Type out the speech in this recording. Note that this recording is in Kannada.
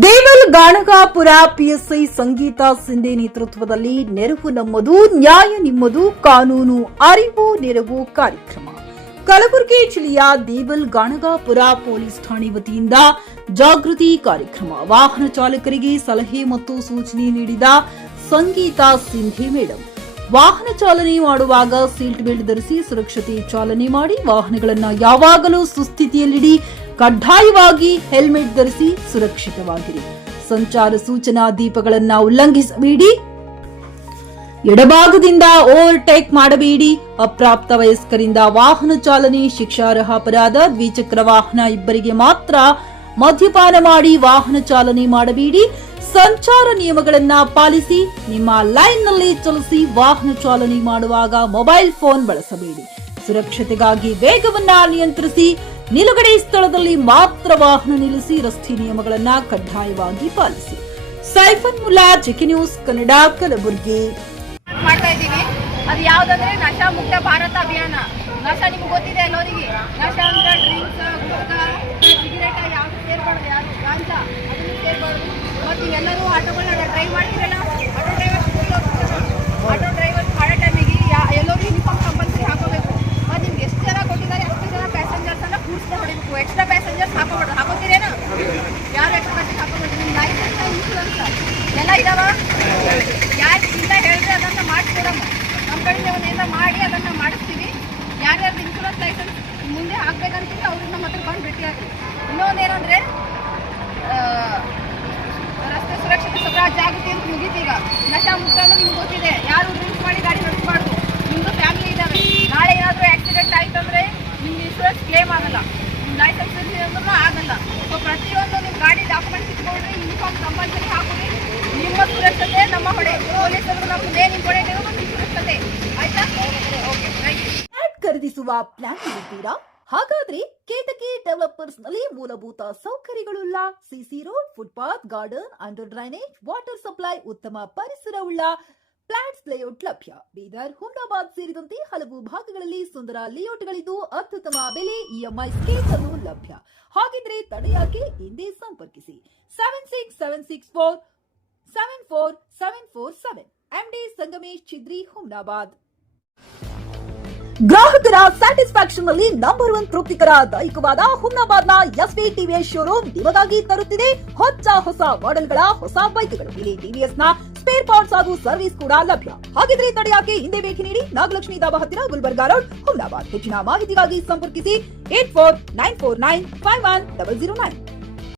ದೇವಲ್ ಗಾಣಗಾಪುರ ಪಿಎಸ್ಐ ಸಂಗೀತ ಸಿಂಧೆ ನೇತೃತ್ವದಲ್ಲಿ ನೆರವು ನಮ್ಮದು ನ್ಯಾಯ ನಿಮ್ಮದು ಕಾನೂನು ಅರಿವು ನೆರವು ಕಾರ್ಯಕ್ರಮ. ಕಲಬುರಗಿ ಜಿಲ್ಲೆಯ ದೇವಲ್ ಗಾಣಗಾಪುರ ಪೊಲೀಸ್ ಠಾಣೆ ವತಿಯಿಂದ ಜಾಗೃತಿ ಕಾರ್ಯಕ್ರಮ. ವಾಹನ ಚಾಲಕರಿಗೆ ಸಲಹೆ ಮತ್ತು ಸೂಚನೆ ನೀಡಿದ ಸಂಗೀತ ಸಿಂಧೆ ಮೇಡಂ. ವಾಹನ ಚಾಲನೆ ಮಾಡುವಾಗ ಸೀಟ್ ಬೆಲ್ಟ್ ಧರಿಸಿ ಸುರಕ್ಷತೆ ಚಾಲನೆ ಮಾಡಿ, ವಾಹನಗಳನ್ನು ಯಾವಾಗಲೂ ಸುಸ್ಥಿತಿಯಲ್ಲಿಡಿ, ಕಡ್ಡಾಯವಾಗಿ ಹೆಲ್ಮೆಟ್ ಧರಿಸಿ ಸುರಕ್ಷಿತವಾಗಿರಿ, ಸಂಚಾರ ಸೂಚನಾ ದೀಪಗಳನ್ನು ಉಲ್ಲಂಘಿಸಬೇಡಿ, ಎಡಭಾಗದಿಂದ ಓವರ್ಟೇಕ್ ಮಾಡಬೇಡಿ, ಅಪ್ರಾಪ್ತ ವಯಸ್ಕರಿಂದ ವಾಹನ ಚಾಲನೆ ಶಿಕ್ಷಾರ್ಹ ಅಪರಾಧ, ದ್ವಿಚಕ್ರ ವಾಹನ ಇಬ್ಬರಿಗೆ ಮಾತ್ರ, ಮದ್ಯಪಾನ ಮಾಡಿ ವಾಹನ ಚಾಲನೆ ಮಾಡಬೇಡಿ, ಸಂಚಾರ ನಿಯಮಗಳನ್ನ ಪಾಲಿಸಿ, ನಿಮ್ಮ ಲೈನ್ನಲ್ಲಿ ಚಲಿಸಿ, ವಾಹನ ಚಾಲನೆ ಮಾಡುವಾಗ ಮೊಬೈಲ್ ಫೋನ್ ಬಳಸಬೇಡಿ, ಸುರಕ್ಷತೆಗಾಗಿ ವೇಗವನ್ನ ನಿಯಂತ್ರಿಸಿ, ನಿಲುಗಡೆ ಸ್ಥಳದಲ್ಲಿ ಮಾತ್ರ ವಾಹನ ನಿಲ್ಲಿಸಿ, ರಸ್ತೆ ನಿಯಮಗಳನ್ನ ಕಡ್ಡಾಯವಾಗಿ ಪಾಲಿಸಿ. Saifan Mulla, GK news Kannada, Kalaburagi. ಮಾಡ್ತಾ ಇದ್ದೀವಿ. ಅದು ಯಾವ್ದಂದ್ರೆ ನಶಾ ಮುಕ್ತ ಭಾರತ ಅಭಿಯಾನ. ನಶಾ ನಿಮ್ಗೆ ಗೊತ್ತಿದೆ ಎಲ್ಲರಿಗೆ. ನಶಾ ಅಂದ್ರೆ ಡ್ರಿಂಕ್ಸ್, ಗುಟ್ಕಾ, ಸಿಗರೇಟ್ ಯಾವ್ದು ಸೇರ್ಬಾರ್ದು, ಯಾರು ಗಾಂಜ ಅದನ್ನು ಸೇರ್ಬಾರ್ದು. ಮತ್ತು ನೀವೆಲ್ಲರೂ ಆಟೋಗಳನ್ನ ಡ್ರೈವ್ ಮಾಡ್ತೀರಲ್ಲ, ಆಟೋ ಡ್ರೈವರ್ ಮಾಡೋ ಟೈಮಿಗೆ ಎಲ್ಲರೂ ಯೂನಿಫಾರ್ಮ್ ಕಂಪಲ್ಸರಿ ಹಾಕೋಬೇಕು. ಮತ್ತು ನಿಮ್ಗೆ ಎಷ್ಟು ಜನ ಕೊಟ್ಟಿದ್ದಾರೆ ಅಷ್ಟು ಜನ ಪ್ಯಾಸೆಂಜರ್ಸ್ ಅನ್ನ ಕೂಡಿಸ್ತಾ ಹೊಡಿಬೇಕು. ಎಕ್ಸ್ಟ್ರಾ ಪ್ಯಾಸೆಂಜರ್ಸ್ ಹಾಕೋಬಾರ್ದು. ಹಾಕೋತೀರೇನ? ಯಾರು ಎಕ್ಸ್ಟ್ರಾ ಪ್ಯಾಸೆಂಜರ್ ಹಾಕೋಬಾರ್ದು. ನಿಮ್ಮ ಲೈಸೆನ್ಸ್ ಇನ್ಶೂರೆನ್ಸ್ ಎಲ್ಲ ಇದಾವ. ಯಾರು ಇಲ್ಲ ಹೇಳಿದ್ರೆ ಅದನ್ನ ಮಾಡಿಸ್ಕೊಡಮ್ಮ. ನಮ್ಮ ಕಡೆಯಿಂದ ಅವನ್ನೆಲ್ಲ ಮಾಡಿ ಅದನ್ನ ಮಾಡಿಸ್ತೀವಿ. ಯಾರ್ಯಾರ್ದು ಇನ್ಶೂರೆನ್ಸ್ ಲೈಸೆನ್ಸ್ ಮುಂದೆ ಹಾಕ್ಬೇಕಂತಿದ್ರೆ ಅವ್ರಿಗೆ ನಮ್ಮ ಹತ್ರ ಬಂದು ಭೇಟಿಯಾಗ್ರಿ. ಇನ್ನೊಂದೇನಂದ್ರೆ ರಸ್ತೆ ಸುರಕ್ಷತೆ ಸದಾ ಜಾಗೃತಿ ಅಂತ ಮುಗೀತೀಗ. ನಶಾ ಮುಕ್ತ ನಿಮ್ಗೆ ಗೊತ್ತಿದೆ. ಯಾರು ಡ್ರಿಂಕ್ಸ್ ಮಾಡಿ ಗಾಡಿ ನಡೆಸಬಾರ್ದು. ನಿಮ್ಮದು ಫ್ಯಾಮಿಲಿ ಇದ್ದಾವೆ. ನಾಳೆ ಏನಾದರೂ ಆಕ್ಸಿಡೆಂಟ್ ಆಯ್ತು ಅಂದರೆ ನಿಮ್ಗೆ ಇನ್ಶೂರೆನ್ಸ್ ಕ್ಲೇಮ್ ಆಗಲ್ಲ, ನಿಮ್ಮ ಲೈಸೆನ್ಸ್ ಅಂದ್ರೂ ಆಗಲ್ಲ. ಸೊ ಪ್ರತಿಯೊಂದು ನಿಮ್ಮ ಗಾಡಿ ಡಾಕ್ಯುಮೆಂಟ್ಸ್ ಇಟ್ಕೊಂಡ್ರೆ ಯೂನಿಫಾರ್ಮ್ ಕಂಪಲ್ಸರಿ ಹಾಕೋರಿ. ನಿಮ್ಮ ಸುರಕ್ಷತೆ ನಮ್ಮ ಹೊಣೆ. ಪೊಲೀಸರು ನಮ್ಮದೇ ನಿಮ್ಮ ಹೊಣೆ ನಿಮ್ಮ ಸುರಕ್ಷತೆ. ಆಯ್ತಾ? Okay, thank you. ಖರೀದಿಸುವ ಪ್ಲಾನ್ ಇದ್ದೀರಾ? ಹಾಗಾದ್ರೆ ಕೇತಕಿ ಡೆವಲಪರ್ಸ್ ನಲ್ಲಿ ಮೂಲಭೂತ ಸೌಕರ್ಯಗಳುಳ್ಳ CC road, footpath, garden, under drainage, water supply, ಉತ್ತಮ ಪರಿಸರವುಳ್ಳ ಫ್ಲಾಟ್ಸ್ ಲೇಔಟ್ ಲಭ್ಯ. ಬೀದರ್, ಹುಮ್ನಾಬಾದ್ ಸೇರಿದಂತೆ ಹಲವು ಭಾಗಗಳಲ್ಲಿ ಸುಂದರ ಲೇಔಟ್ಗಳಿದ್ದು ಅತ್ಯುತ್ತಮ ಬೆಲೆ, ಇಎಂಐ ಸ್ಕೀಮ್ಸ್ ಅನ್ನು ಲಭ್ಯ. ಹಾಗಿದ್ರೆ ತಡೆಯಾಕೆ? ಹಿಂದೆ ಸಂಪರ್ಕಿಸಿ 7676474747 ಎಂಡಿ ಸಂಗಮೇಶ್ ಚಿದ್ರಿ, ಹುಮ್ನಾಬಾದ್. ಗ್ರಾಹಕರ ಸ್ಯಾಟಿಸ್ಫ್ಯಾಕ್ಷನ್ ನಲ್ಲಿ ನಂಬರ್ 1 ತೃಪ್ತಿಕರ ದೈಹಿಕವಾದ ಹುಮ್ನಾಬಾದ್ನ ಎಸ್ವಿ ಟಿವಿಎಸ್ ಶೋರೂಮ್ ನಿಮಗಾಗಿ ತರುತ್ತಿದೆ ಹೊಸ ಮಾಡೆಲ್ಗಳ ಹೊಸ ಬೈಕ್ಗಳು. ಇಲ್ಲಿ ಟಿವಿಎಸ್ ನ ಸ್ಪೇರ್ ಪಾರ್ಟ್ಸ್ ಹಾಗೂ ಸರ್ವಿಸ್ ಕೂಡ ಲಭ್ಯ. ಹಾಗಿದ್ರೆ ತಡೆಯಾಕೆ? ಹಿಂದೆ ಭೇಟಿ ನೀಡಿ. ನಾಗಲಕ್ಷ್ಮಿ ದಾಬಾ ಹತ್ತಿರ, ಗುಲ್ಬರ್ಗಾ ರೋಡ್, ಹುಮ್ನಾಬಾದ್. ಹೆಚ್ಚಿನ ಮಾಹಿತಿಗಾಗಿ ಸಂಪರ್ಕಿಸಿ 8494951009.